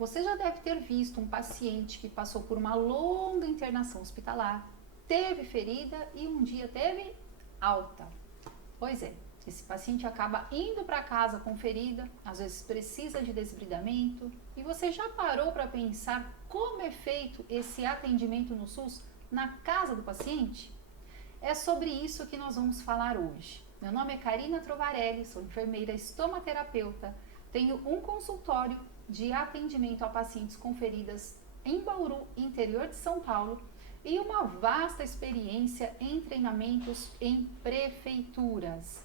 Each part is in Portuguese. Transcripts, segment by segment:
Você já deve ter visto um paciente que passou por uma longa internação hospitalar, teve ferida e um dia teve alta. Pois é, esse paciente acaba indo para casa com ferida, às vezes precisa de desbridamento. E você já parou para pensar como é feito esse atendimento no SUS na casa do paciente? É sobre isso que nós vamos falar hoje. Meu nome é Karina Trovarelli, sou enfermeira estomaterapeuta, tenho um consultório de atendimento a pacientes com feridas em Bauru, interior de São Paulo, e uma vasta experiência em treinamentos em prefeituras.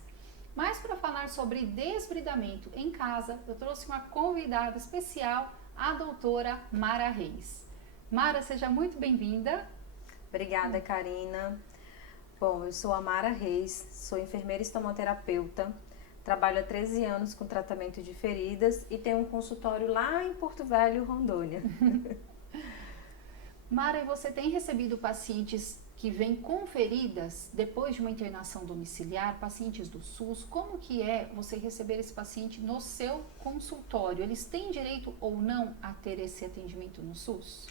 Mas para falar sobre desbridamento em casa, eu trouxe uma convidada especial, a doutora Mara Reis. Mara, seja muito bem-vinda. Obrigada, Karina. Bom, eu sou a Mara Reis, sou enfermeira estomaterapeuta, trabalho há 13 anos com tratamento de feridas e tenho um consultório lá em Porto Velho, Rondônia. Mara, e você tem recebido pacientes que vêm com feridas depois de uma internação domiciliar, pacientes do SUS? Como que é você receber esse paciente no seu consultório? Eles têm direito ou não a ter esse atendimento no SUS?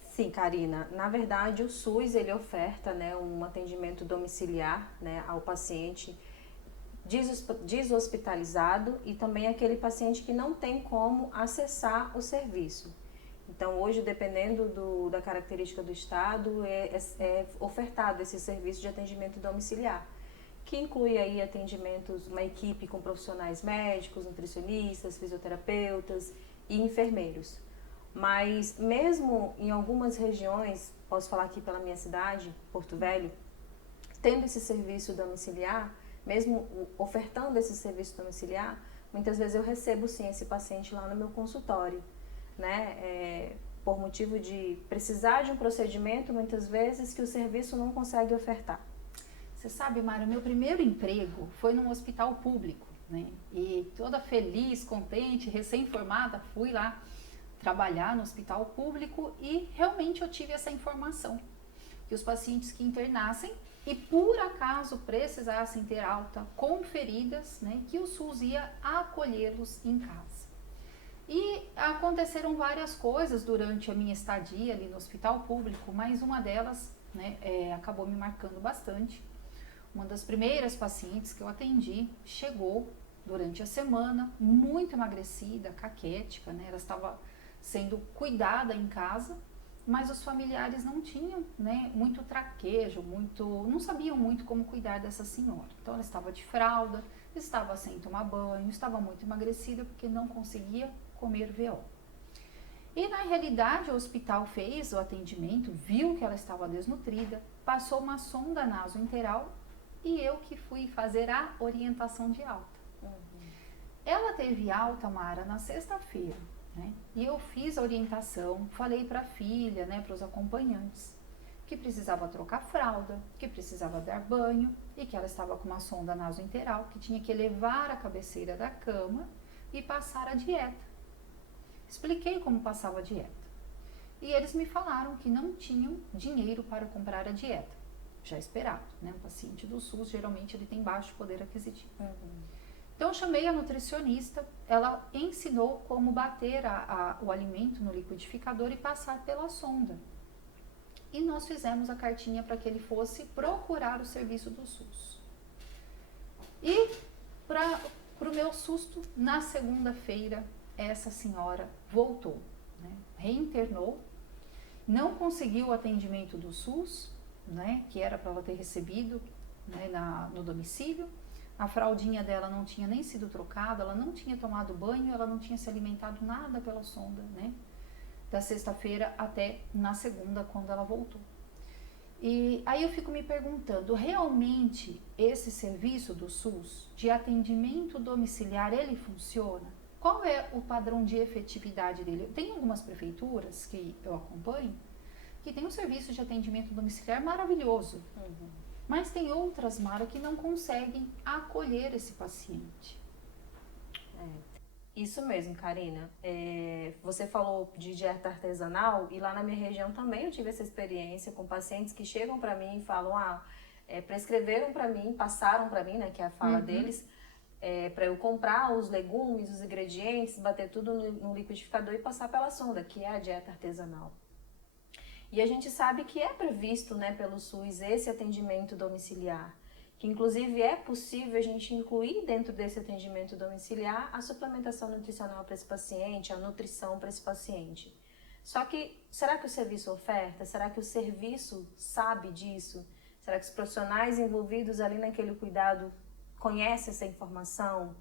Sim, Karina. Na verdade, o SUS ele oferta, um atendimento domiciliar, ao paciente deshospitalizado e também aquele paciente que não tem como acessar o serviço. Então, hoje, dependendo da característica do estado, é ofertado esse serviço de atendimento domiciliar, que inclui aí atendimentos, uma equipe com profissionais médicos, nutricionistas, fisioterapeutas e enfermeiros. Mas mesmo em algumas regiões, posso falar aqui pela minha cidade, Porto Velho, tendo esse serviço domiciliar, mesmo ofertando esse serviço domiciliar, muitas vezes eu recebo sim esse paciente lá no meu consultório, por motivo de precisar de um procedimento, muitas vezes que o serviço não consegue ofertar. Você sabe, Mara, o meu primeiro emprego foi num hospital público, né? E toda feliz, contente, recém-formada, fui lá trabalhar no hospital público e realmente eu tive essa informação, que os pacientes que internassem e por acaso precisassem ter alta com feridas, que o SUS ia acolhê-los em casa. E aconteceram várias coisas durante a minha estadia ali no hospital público, mas uma delas acabou me marcando bastante. Uma das primeiras pacientes que eu atendi chegou durante a semana muito emagrecida, caquética, ela estava sendo cuidada em casa, mas os familiares não tinham muito traquejo, não sabiam muito como cuidar dessa senhora. Então ela estava de fralda, estava sem tomar banho, estava muito emagrecida porque não conseguia comer VO. E na realidade o hospital fez o atendimento, viu que ela estava desnutrida, passou uma sonda nasointeral e eu que fui fazer a orientação de alta. Ela teve alta, Mara, na sexta-feira, e eu fiz a orientação, falei para a filha, para os acompanhantes, que precisava trocar fralda, que precisava dar banho e que ela estava com uma sonda nasointeral, que tinha que elevar a cabeceira da cama e passar a dieta. Expliquei como passava a dieta. E eles me falaram que não tinham dinheiro para comprar a dieta. Já esperado, Um paciente do SUS, geralmente, ele tem baixo poder aquisitivo. Então, eu chamei a nutricionista, ela ensinou como bater o alimento no liquidificador e passar pela sonda. E nós fizemos a cartinha para que ele fosse procurar o serviço do SUS. E, para o meu susto, na segunda-feira, essa senhora voltou, reinternou, não conseguiu o atendimento do SUS, que era para ela ter recebido no domicílio. A fraldinha dela não tinha nem sido trocada, ela não tinha tomado banho, ela não tinha se alimentado nada pela sonda, da sexta-feira até na segunda, quando ela voltou. E aí eu fico me perguntando, realmente esse serviço do SUS de atendimento domiciliar, ele funciona? Qual é o padrão de efetividade dele? Tem algumas prefeituras que eu acompanho que tem um serviço de atendimento domiciliar maravilhoso. Mas tem outras, Mara, que não conseguem acolher esse paciente. Isso mesmo, Karina. Você falou de dieta artesanal e lá na minha região também eu tive essa experiência com pacientes que chegam para mim e falam, prescreveram para mim, passaram para mim, que é a fala deles, para eu comprar os legumes, os ingredientes, bater tudo no liquidificador e passar pela sonda, que é a dieta artesanal. E a gente sabe que é previsto, né, pelo SUS esse atendimento domiciliar, que inclusive é possível a gente incluir dentro desse atendimento domiciliar a suplementação nutricional para esse paciente, a nutrição para esse paciente. Só que, será que o serviço oferta? Será que o serviço sabe disso? Será que os profissionais envolvidos ali naquele cuidado conhecem essa informação?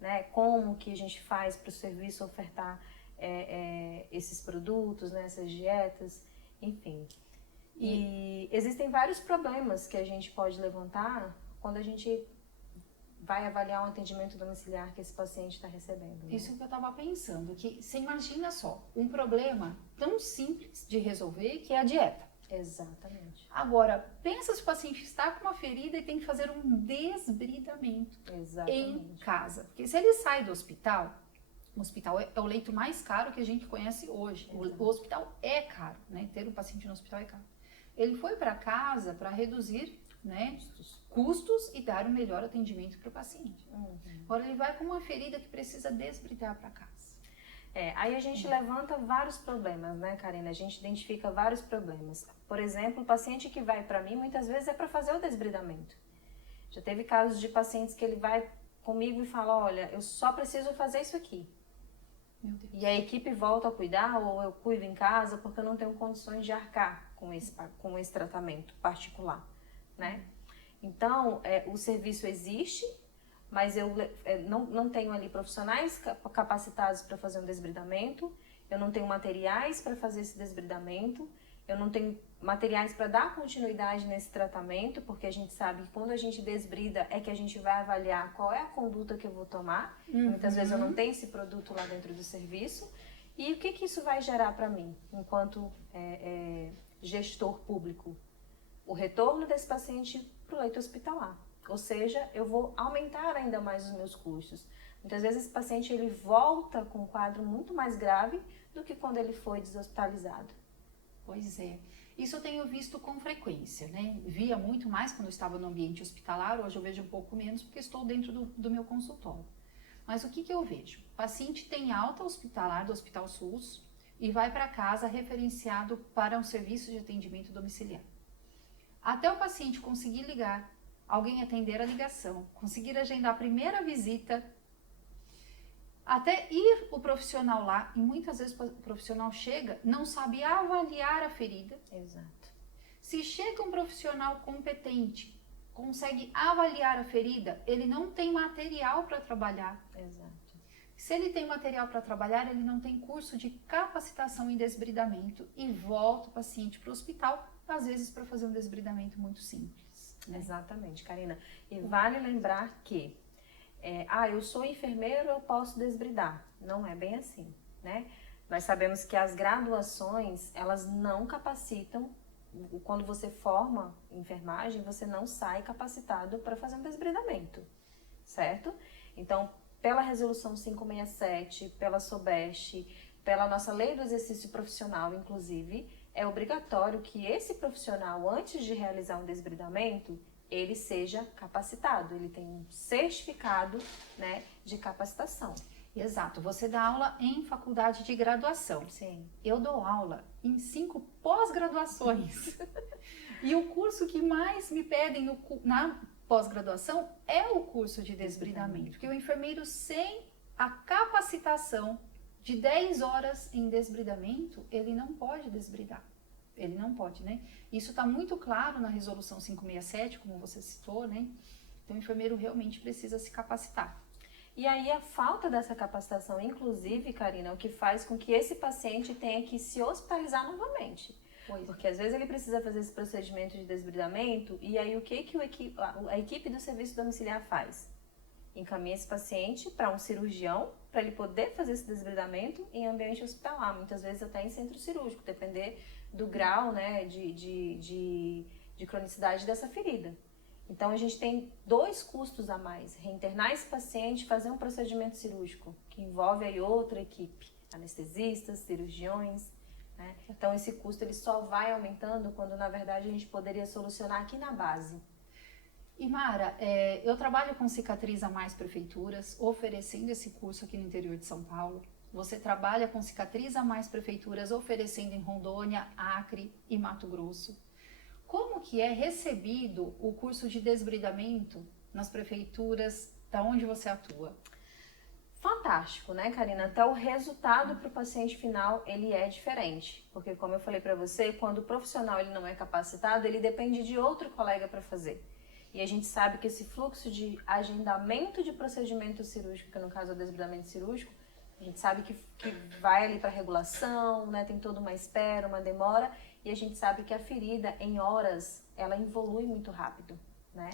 Né? Como que a gente faz para o serviço ofertar esses produtos, né? Essas dietas, enfim. E existem vários problemas que a gente pode levantar quando a gente vai avaliar um atendimento domiciliar que esse paciente está recebendo. Né? Isso que eu estava pensando, que você imagina só, um problema tão simples de resolver que é a dieta. Exatamente. Agora, pensa se o paciente está com uma ferida e tem que fazer um desbridamento em casa. Porque se ele sai do hospital, o hospital é o leito mais caro que a gente conhece hoje. O hospital é caro, né? Ter um paciente no hospital é caro. Ele foi para casa para reduzir, né, custos e dar o melhor atendimento para o paciente. Agora ele vai com uma ferida que precisa desbridar para casa. Aí a gente levanta vários problemas, né, Karina? A gente identifica vários problemas. Por exemplo, o paciente que vai para mim, muitas vezes é para fazer o desbridamento. Já teve casos de pacientes que ele vai comigo e fala, olha, eu só preciso fazer isso aqui. Meu Deus. E a equipe volta a cuidar, ou eu cuido em casa, porque eu não tenho condições de arcar com esse tratamento particular, né? Então, o serviço existe, mas eu não tenho ali profissionais capacitados para fazer um desbridamento, eu não tenho materiais para fazer esse desbridamento, eu não tenho materiais para dar continuidade nesse tratamento, porque a gente sabe que quando a gente desbrida é que a gente vai avaliar qual é a conduta que eu vou tomar. Muitas vezes eu não tenho esse produto lá dentro do serviço. E o que isso vai gerar para mim, enquanto gestor público? O retorno desse paciente para o leito hospitalar. Ou seja, eu vou aumentar ainda mais os meus custos. Muitas vezes esse paciente ele volta com um quadro muito mais grave do que quando ele foi deshospitalizado. Pois é. Isso eu tenho visto com frequência, né? Via muito mais quando eu estava no ambiente hospitalar, hoje eu vejo um pouco menos porque estou dentro do meu consultório. Mas o que eu vejo? O paciente tem alta hospitalar do Hospital SUS e vai para casa referenciado para um serviço de atendimento domiciliar. Até o paciente conseguir ligar, alguém atender a ligação, conseguir agendar a primeira visita, até ir o profissional lá, e muitas vezes o profissional chega, não sabe avaliar a ferida. Exato. Se chega um profissional competente, consegue avaliar a ferida, ele não tem material para trabalhar. Exato. Se ele tem material para trabalhar, ele não tem curso de capacitação em desbridamento e volta o paciente para o hospital, às vezes para fazer um desbridamento muito simples. Né? Exatamente, Karina. E vale lembrar que eu sou enfermeiro, eu posso desbridar. Não é bem assim, né? Nós sabemos que as graduações, elas não capacitam. Quando você forma enfermagem, você não sai capacitado para fazer um desbridamento, certo? Então, pela Resolução 567, pela SOBEST, pela nossa Lei do Exercício Profissional, inclusive, é obrigatório que esse profissional, antes de realizar um desbridamento, ele seja capacitado, ele tem um certificado, né, de capacitação. Exato, você dá aula em faculdade de graduação. Sim. Eu dou aula em 5 pós-graduações. E o curso que mais me pedem na pós-graduação é o curso de desbridamento. Porque o enfermeiro sem a capacitação de 10 horas em desbridamento, ele não pode desbridar. Ele não pode, né? Isso está muito claro na Resolução 567, como você citou, né? Então, o enfermeiro realmente precisa se capacitar. E aí, a falta dessa capacitação, inclusive, Karina, é o que faz com que esse paciente tenha que se hospitalizar novamente. Porque às vezes ele precisa fazer esse procedimento de desbridamento e aí o que a equipe do serviço domiciliar faz? Encaminha esse paciente para um cirurgião para ele poder fazer esse desbridamento em ambiente hospitalar, muitas vezes até em centro cirúrgico, depender do grau, né, de cronicidade dessa ferida. Então a gente tem 2 custos a mais: reinternar esse paciente, fazer um procedimento cirúrgico, que envolve aí outra equipe, anestesistas, cirurgiões, né? Então esse custo ele só vai aumentando quando na verdade a gente poderia solucionar aqui na base. E Mara, eu trabalho com Cicatriza Mais Prefeituras, oferecendo esse curso aqui no interior de São Paulo. Você trabalha com Cicatriza Mais Prefeituras, oferecendo em Rondônia, Acre e Mato Grosso. Como que é recebido o curso de desbridamento nas prefeituras da onde você atua? Fantástico, né, Karina? Até o resultado para o paciente final, ele é diferente. Porque, como eu falei para você, quando o profissional ele não é capacitado, ele depende de outro colega para fazer. E a gente sabe que esse fluxo de agendamento de procedimento cirúrgico, que no caso é o desbridamento cirúrgico, a gente sabe que vai ali para regulação, né? Tem toda uma espera, uma demora, e a gente sabe que a ferida, em horas, ela evolui muito rápido, né?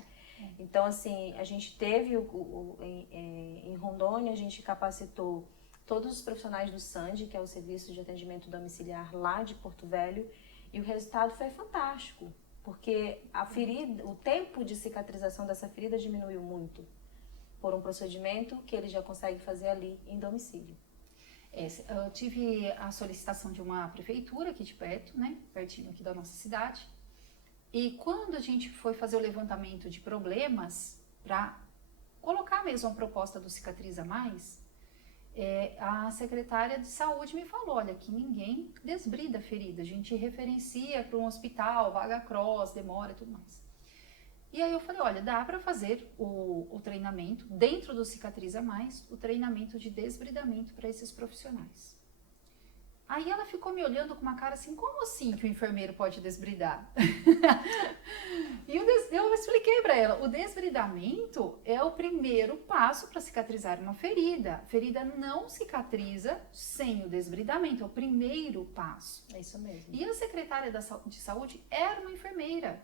Então, assim, a gente teve em Rondônia, a gente capacitou todos os profissionais do SAND, que é o Serviço de Atendimento Domiciliar lá de Porto Velho, e o resultado foi fantástico, porque a ferida, o tempo de cicatrização dessa ferida diminuiu muito, por um procedimento que ele já consegue fazer ali em domicílio. Eu tive a solicitação de uma prefeitura aqui de perto, né, pertinho aqui da nossa cidade, e quando a gente foi fazer o levantamento de problemas para colocar mesmo a proposta do Cicatriza Mais, a secretária de saúde me falou, olha, que ninguém desbrida a ferida, a gente referencia para um hospital, vaga cross, demora e tudo mais. E aí eu falei, olha, dá para fazer o treinamento, dentro do Cicatriza Mais, o treinamento de desbridamento para esses profissionais. Aí ela ficou me olhando com uma cara assim, como assim que o enfermeiro pode desbridar? E eu expliquei para ela, o desbridamento é o primeiro passo para cicatrizar uma ferida. A ferida não cicatriza sem o desbridamento, é o primeiro passo. É isso mesmo. E a secretária de saúde era uma enfermeira.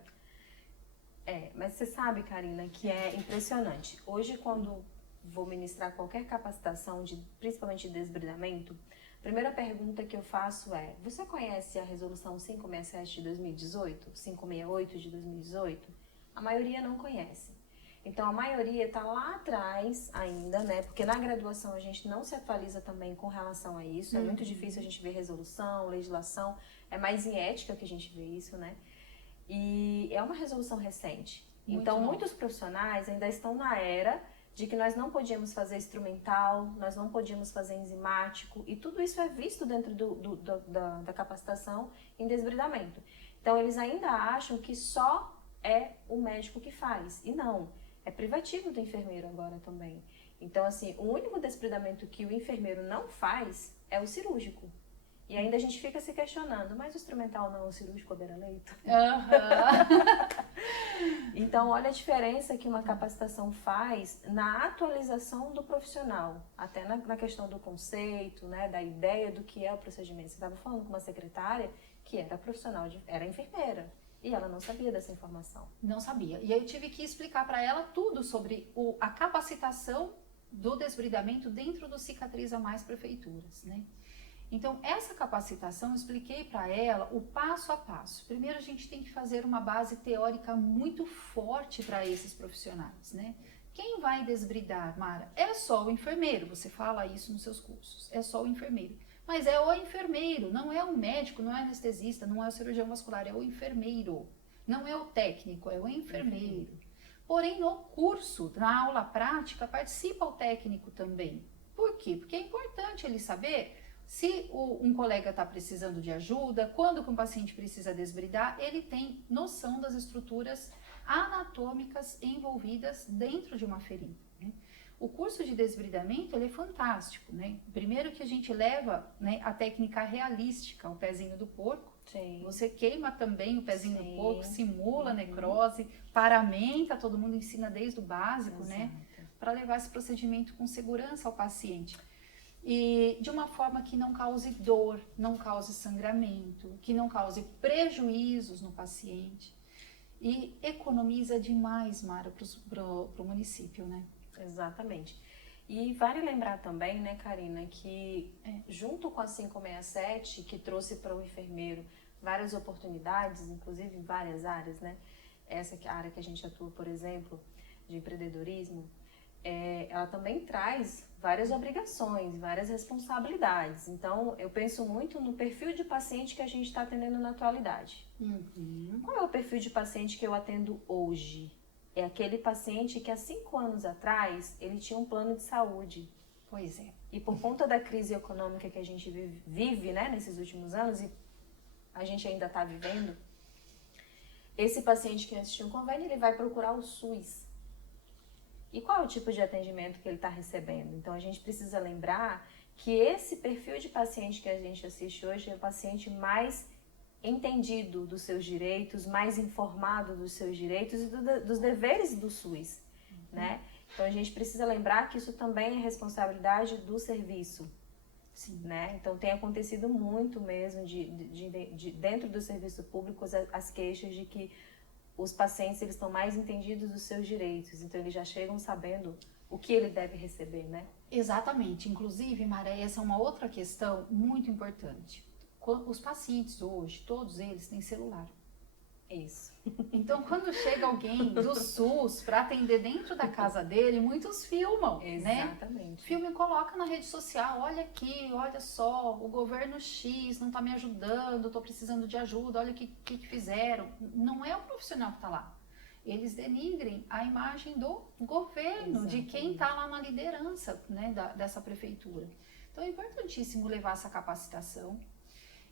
Mas você sabe, Karina, que é impressionante. Hoje, quando vou ministrar qualquer capacitação, principalmente de desbridamento, a primeira pergunta que eu faço é, você conhece a resolução 567 de 2018, 568 de 2018? A maioria não conhece. Então, a maioria está lá atrás ainda, né? Porque na graduação a gente não se atualiza também com relação a isso. É muito difícil a gente ver resolução, legislação. É mais em ética que a gente vê isso, né? E é uma resolução recente. Então, muitos profissionais ainda estão na era de que nós não podíamos fazer instrumental, nós não podíamos fazer enzimático, e tudo isso é visto dentro da capacitação em desbridamento. Então, eles ainda acham que só é o médico que faz, e não, é privativo do enfermeiro agora também. Então, assim, o único desbridamento que o enfermeiro não faz é o cirúrgico. E ainda a gente fica se questionando, mas o instrumental não, o cirúrgico à beira-leito? Então, olha a diferença que uma capacitação faz na atualização do profissional, até na questão do conceito, né, da ideia do que é o procedimento. Você estava falando com uma secretária que era profissional, era enfermeira, e ela não sabia dessa informação. Não sabia. E aí eu tive que explicar para ela tudo sobre a capacitação do desbridamento dentro do Cicatriza Mais Prefeituras, né? Então, essa capacitação, eu expliquei para ela o passo a passo. Primeiro, a gente tem que fazer uma base teórica muito forte para esses profissionais, né? Quem vai desbridar, Mara? É só o enfermeiro, você fala isso nos seus cursos, é só o enfermeiro. Mas é o enfermeiro, não é o médico, não é o anestesista, não é o cirurgião vascular, é o enfermeiro. Não é o técnico, é o enfermeiro. Porém, no curso, na aula prática, participa o técnico também. Por quê? Porque é importante ele saber se um colega está precisando de ajuda, quando que um paciente precisa desbridar, ele tem noção das estruturas anatômicas envolvidas dentro de uma ferida, né? O curso de desbridamento, ele é fantástico, né? Primeiro que a gente leva, né, a técnica realística, o pezinho do porco. Sim. Você queima também o pezinho do porco, simula necrose, paramenta, todo mundo ensina desde o básico, né? Para levar esse procedimento com segurança ao paciente. E de uma forma que não cause dor, não cause sangramento, que não cause prejuízos no paciente. E economiza demais, Mara, para o município, né? Exatamente. E vale lembrar também, né, Karina, que junto com a 567, que trouxe para o enfermeiro várias oportunidades, inclusive em várias áreas, né? Essa área que a gente atua, por exemplo, de empreendedorismo, ela também traz várias obrigações, várias responsabilidades. Então, eu penso muito no perfil de paciente que a gente está atendendo na atualidade. Qual é o perfil de paciente que eu atendo hoje? é aquele paciente que há 5 anos atrás ele tinha um plano de saúde. Pois é. E por conta da crise econômica que a gente vive, né, nesses últimos anos, e a gente ainda está vivendo, esse paciente que antes tinha um convênio, ele vai procurar o SUS. E qual é o tipo de atendimento que ele está recebendo? Então a gente precisa lembrar que esse perfil de paciente que a gente assiste hoje é o paciente mais entendido dos seus direitos, mais informado dos seus direitos e dos deveres do SUS, né? Então a gente precisa lembrar que isso também é responsabilidade do serviço. Sim. Né? Então tem acontecido muito mesmo dentro do serviço público as queixas de que os pacientes eles estão mais entendidos dos seus direitos, então eles já chegam sabendo o que ele deve receber, né? Exatamente. Inclusive, Maré, essa é uma outra questão muito importante. Os pacientes hoje, todos eles têm celular. Isso. Então, quando chega alguém do SUS para atender dentro da casa dele, muitos filmam, Exatamente. né? Filma e coloca na rede social, olha aqui, olha só, o governo X não está me ajudando, estou precisando de ajuda, olha o que fizeram. Não é o profissional que está lá. Eles denigrem a imagem do governo, Exatamente. de quem está lá na liderança, né, dessa prefeitura. Então, é importantíssimo levar essa capacitação.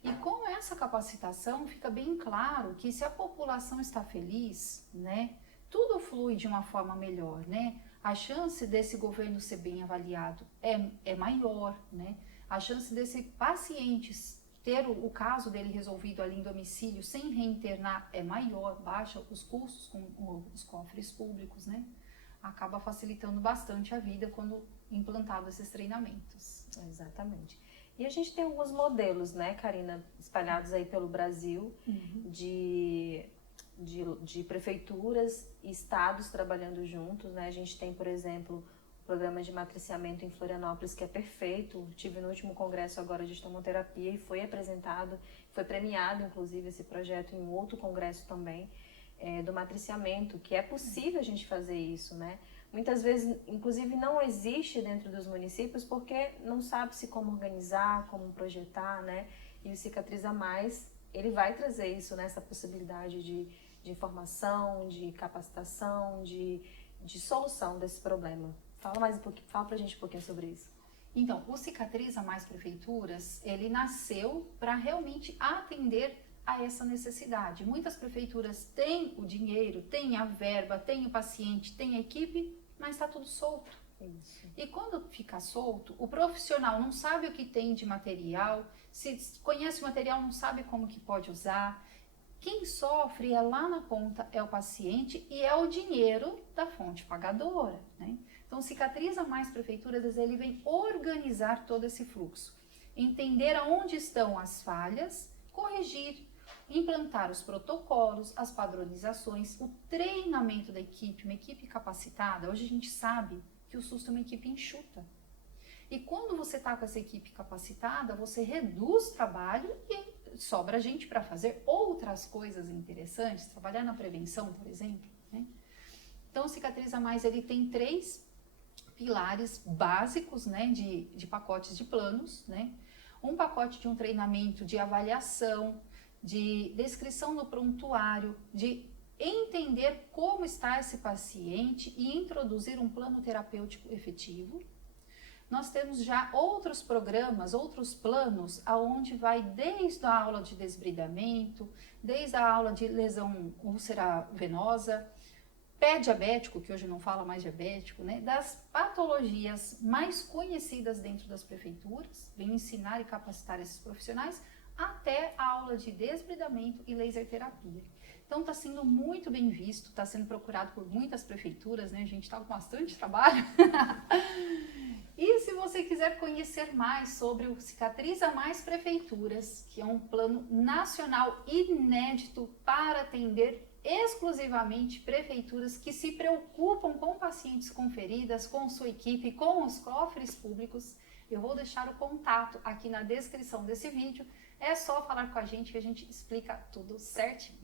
E com essa capacitação fica bem claro que se a população está feliz, né, tudo flui de uma forma melhor, né? A chance desse governo ser bem avaliado é maior, né? A chance desse paciente ter o caso dele resolvido ali em domicílio sem reinternar é maior, baixa os custos com os cofres públicos, né? Acaba facilitando bastante a vida quando implantado esses treinamentos. Exatamente. E a gente tem alguns modelos, né, Karina, espalhados aí pelo Brasil, de prefeituras e estados trabalhando juntos, né? A gente tem, por exemplo, o programa de matriciamento em Florianópolis, que é perfeito. Tive no último congresso agora de estomoterapia e foi apresentado, foi premiado, inclusive, esse projeto em outro congresso também, do matriciamento, que é possível a gente fazer isso, né? Muitas vezes, inclusive, não existe dentro dos municípios porque não sabe-se como organizar, como projetar, né? E o Cicatriza Mais, ele vai trazer isso, né? Essa possibilidade de informação, de capacitação, de solução desse problema. Fala pra gente um pouquinho sobre isso. Então, o Cicatriza Mais Prefeituras, ele nasceu para realmente atender a essa necessidade. Muitas prefeituras têm o dinheiro, têm a verba, têm o paciente, têm a equipe, mas está tudo solto. Isso. E quando fica solto, o profissional não sabe o que tem de material, se conhece o material, não sabe como que pode usar. Quem sofre lá na ponta é o paciente e é o dinheiro da fonte pagadora, né? Então, Cicatriza Mais Prefeituras, ele vem organizar todo esse fluxo, entender aonde estão as falhas, corrigir, implantar os protocolos, as padronizações, o treinamento da equipe, uma equipe capacitada. Hoje a gente sabe que o SUS tem uma equipe enxuta. E quando você está com essa equipe capacitada, você reduz o trabalho e sobra gente para fazer outras coisas interessantes, trabalhar na prevenção, por exemplo, né? Então, o Cicatriza Mais, ele tem 3 pilares básicos, né, de pacotes de planos, né? Um pacote de um treinamento de avaliação, de descrição do prontuário, de entender como está esse paciente e introduzir um plano terapêutico efetivo. Nós temos já outros programas, outros planos, aonde vai desde a aula de desbridamento, desde a aula de lesão úlcera venosa, pé diabético, que hoje não fala mais diabético, né? Das patologias mais conhecidas dentro das prefeituras, vem ensinar e capacitar esses profissionais, até a aula de desbridamento e laser terapia. Então está sendo muito bem visto, está sendo procurado por muitas prefeituras, né? A gente está com bastante trabalho. E se você quiser conhecer mais sobre o Cicatriza Mais Prefeituras, que é um plano nacional inédito para atender exclusivamente prefeituras que se preocupam com pacientes com feridas, com sua equipe, com os cofres públicos, eu vou deixar o contato aqui na descrição desse vídeo. É só falar com a gente que a gente explica tudo certinho.